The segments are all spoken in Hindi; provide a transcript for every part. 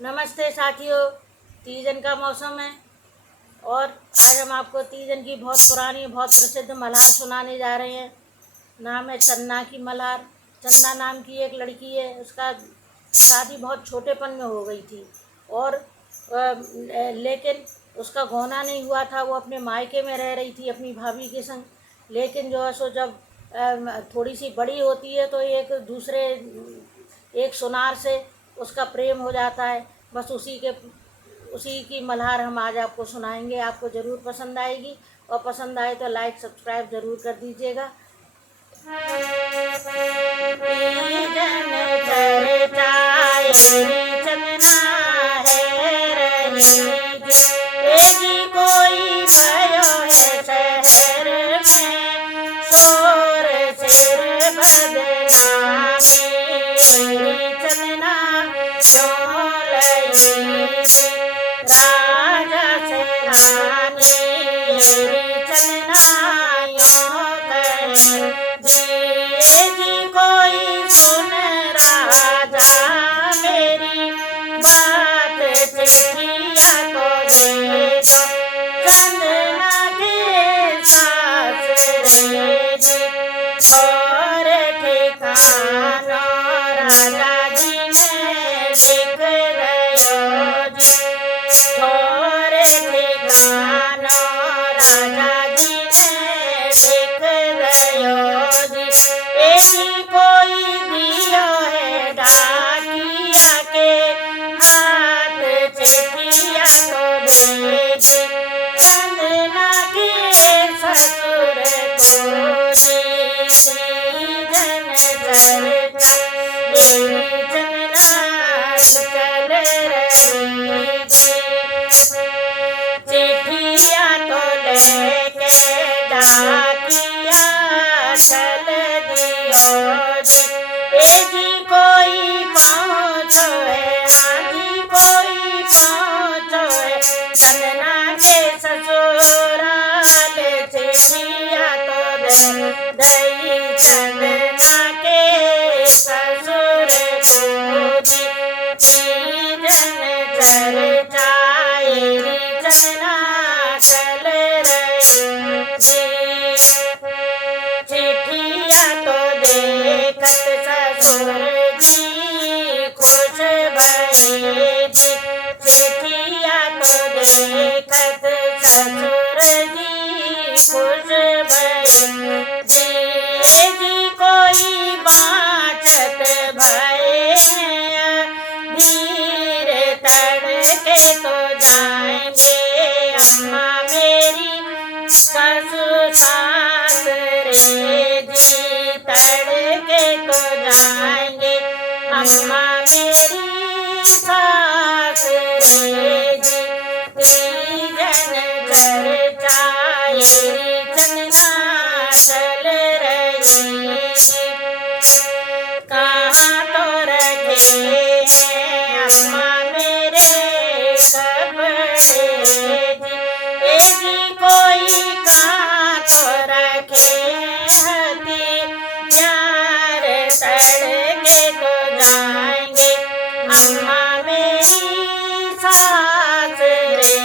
नमस्ते साथियों, तीजन का मौसम है और आज हम आपको तीजन की बहुत पुरानी बहुत प्रसिद्ध मल्हार सुनाने जा रहे हैं। नाम है चन्ना की मल्हार। चन्ना नाम की एक लड़की है, उसका शादी बहुत छोटेपन में हो गई थी और लेकिन उसका गौना नहीं हुआ था। वो अपने मायके में रह रही थी अपनी भाभी के संग। लेकिन जो है सो जब थोड़ी सी बड़ी होती है तो एक सुनार से उसका प्रेम हो जाता है। बस उसी की मल्हार हम आज आपको सुनाएंगे। आपको ज़रूर पसंद आएगी और पसंद आए तो लाइक सब्सक्राइब ज़रूर कर दीजिएगा। अम्मा मेरी सास रे जी, तीजन चर्चाए चन्ना चल रही जी। कहाँ तो रखे हैं अम्मा मेरे कपड़े जी, ए जी कोई कहाँ तो रखे हती यार तड़के तो जाएंगे अम्मा मेरी सास रे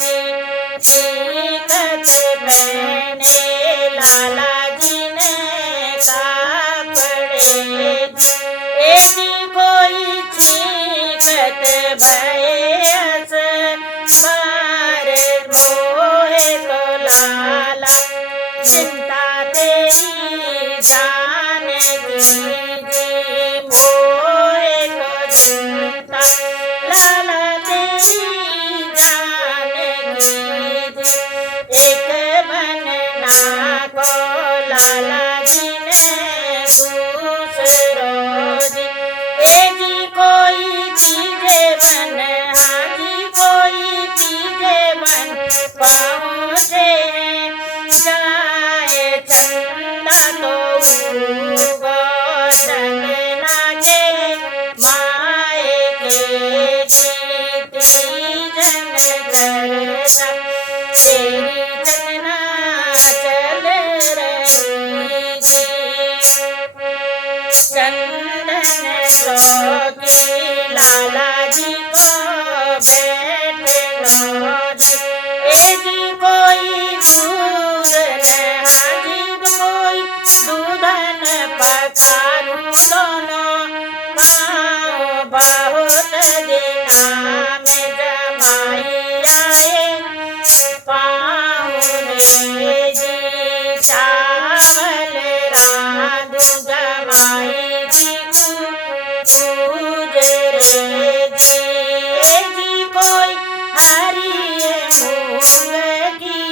जी। चीकत पहने लाला जी ने कापड़े जी, ए जी कोई चीकत भयस बार मोहे तो लाला चिंता तेरी जान की जी, मोहे तो चिंता लाला तेरी जान की जी। एक बनना को लाला जी ने दूसरो जी, ए जी कोई चीज़ बन बहुत दिना में जमाई आए पाहुने जी चावल रांधू जमाई जी पूज रे जी कोई हरिये मूंग की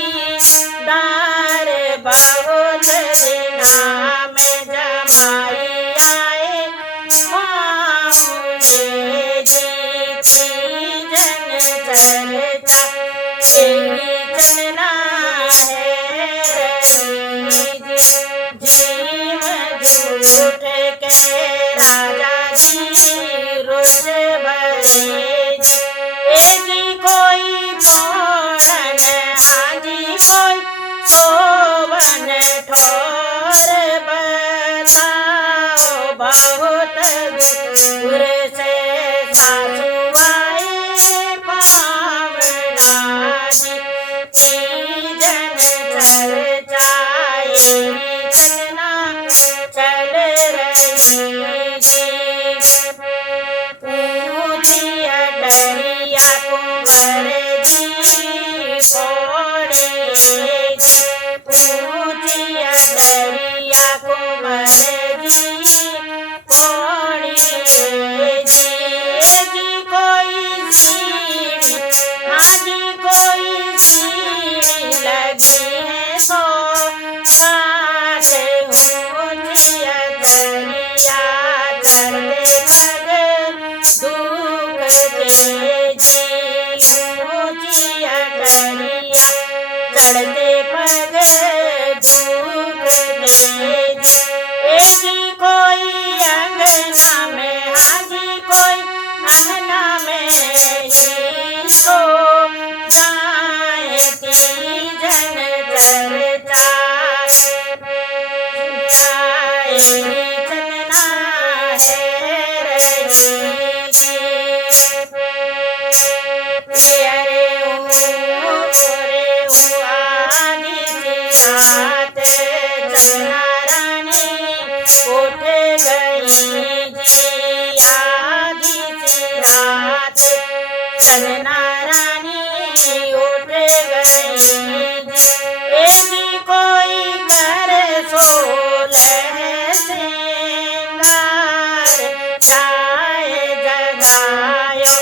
दार बहुत दिना में जमाई आए पाहुने जी तीजन चर्चा यही चलना है रही जीव झूठ के राजा जी रुस भरे जी कोई पौड़न हाजी कोई सोवन ठोर बताओ बहुत दूर से सासू आए पावना जी तीजन चर्चाए चलना चल रही जी पूछिया डरिया कुंवर जी पौड़ी पूछिया डरिया कुंवर जी पौड़ी जी कोई सीढ़ी हाँ जी कोई सीढ़ी लगी है सो काट ऊँचिया दरिया चढ़ते पग दुख के जी ऊँचिया दरिया चढ़ते पग दुख के जी कोई अंगना में हाजी कोई अंगना में ही सो जाए तीजन चर्चा जाए चलना है रही अरे आदि रात चलना रानी उठ गई जी आदि रात चलना रानी उठ गई जी कोई कर सोलह सिंगार जाए जगायो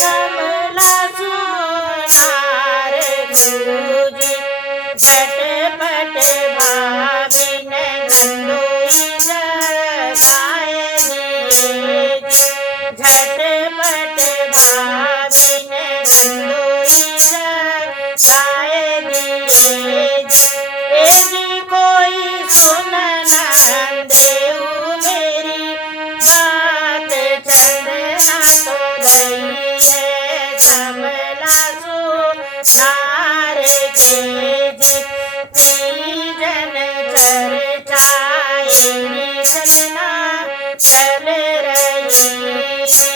समला सुनार गुरुजी झटपट भाभी ने गंदोई जगाए दिए झटपट भाभी ने गंदोई जगाए दिए जी कोई सुन नंदेऊ मेरी बात चंदना तो गई है समला सुनार के जी तीजन चर्चाए चलना चल रही जी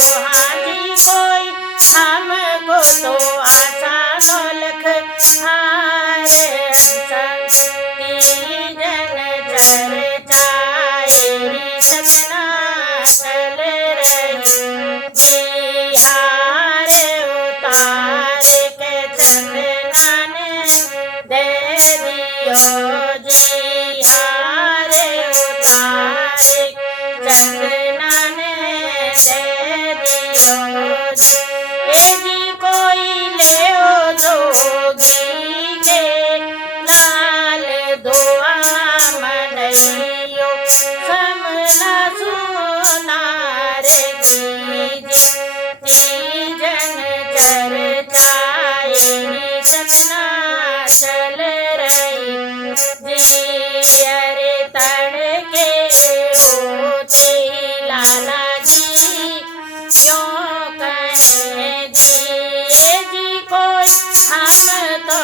हाँ जी कोई हमको तो आशा नौलख हारे तीजन चर्चाएरी सतना चल रही बिहारे उतार के चंदना ने दे दियो जी हारे उतार चंदना ने दे दियो जी ए जी कोई ले ओ जोगी के लाल दुआ मनइयो समला सुनार की तीजन चर्चाएरी सतना चल रही जी अरे तड़के होते लाला जी क्यों कहे जी कोई हम तो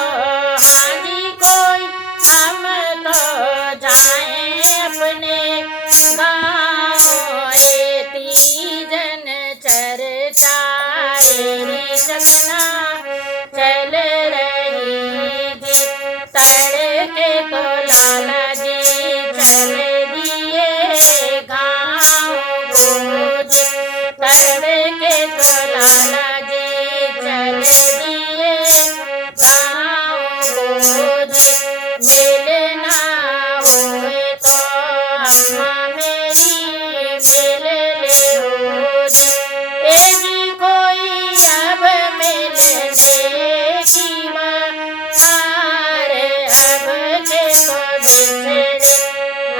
हाँ जी कोई हम तो जाएं अपने गाँव तीजन चर्चाएरी सतना चल रही जी तड़के तो लाला जी चल दिए गाँव को जी तड़के तो लाला जी चल दिए गाँव को जी मिलना हुए तो अम्मा मेरी मिल ले हो जी ए जी कोई अब मिलने की बाहर अब के तो बिछड़े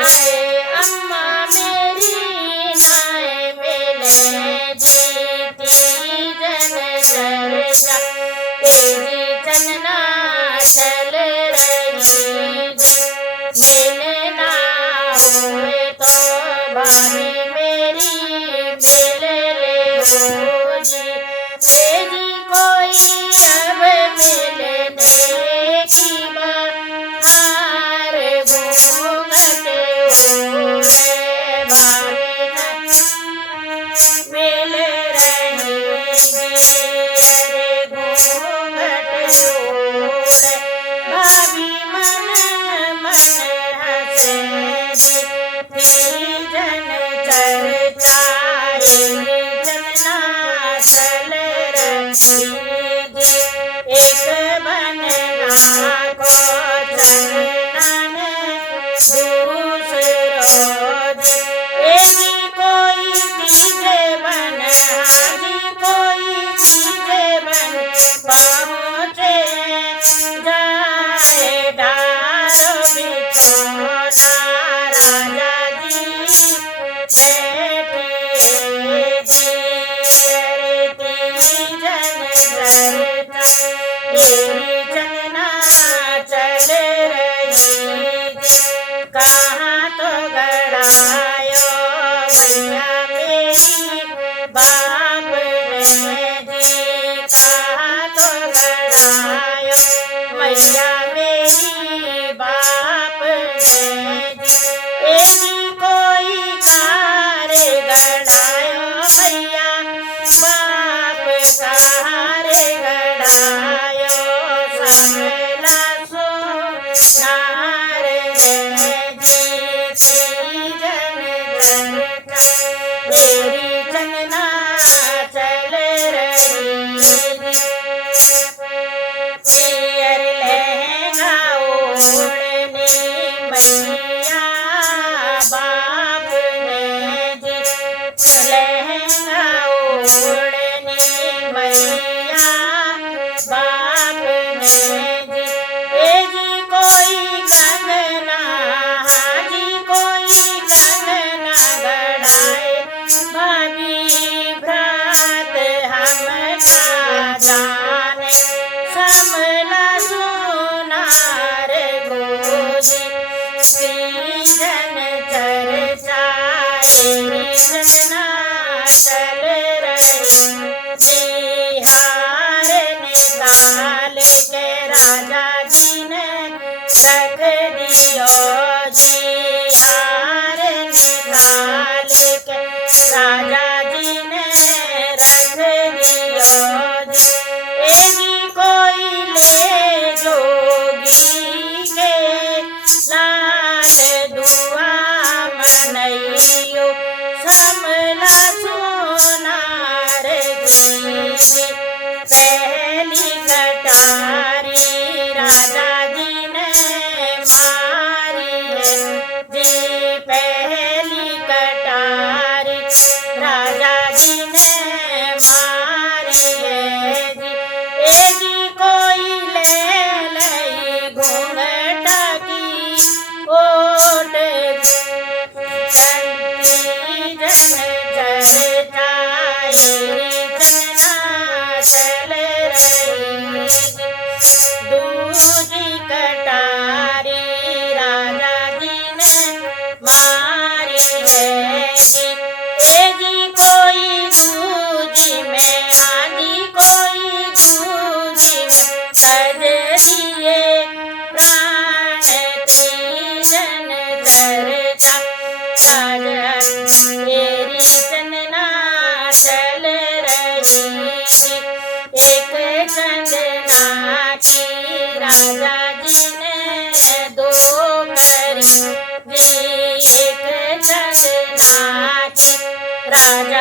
आए अम्मा मेरी नाए मिले जी तीजन चर्चा तेरी चलना चल रही जी मिलना हुए तो भाभी मेरी मिल ले हो जी तेरी कोई अब मिलने की बाहर घूंघट ओढ़े भाभी मिल रहेगी अरे घूंघट ओढ़े भाभी मन मन हंसेगी तीजन चर्चाएरी सतना चल रही एक बनना को चलना ने दूसरो जी ए जी कोई तीजे बन हाँ जी कोई तीजे बन पहुँचे जाए डारो बिछोना राजा जी बैठिए जी अरे तीजन चर्चा तेरी चलना चल रही जी कहाँ तो गड़ायो भैया मेरी बाप ने जी कहाँ तो गड़ायो भैया मेरी बाप ने जी ए जी कोई कारे गड़ायो भैया बाप कारे गड़ायो समला सोनार जी तीजन चर्चा तेरी चलना चल रही जी पियर लहंगा जी। पहली कटारी राजा जी ने मारी है जी। पहली कटारी राजा जी ने मारी है जी। ए जी कोई ले लई घूंघट की ओट, चलती जन चरचाई चलना चल रही जी। दूजी कटारी राजा जी ने मारी है जी। ए जी कोई दूजी में आंधी, कोई दूजी में सज दिए प्राण तीजन चर्चा। राजा तेरी चंदना चल रही जी। एक चंदना की राजा जी ने दो करी जी। एक चंदना की राजा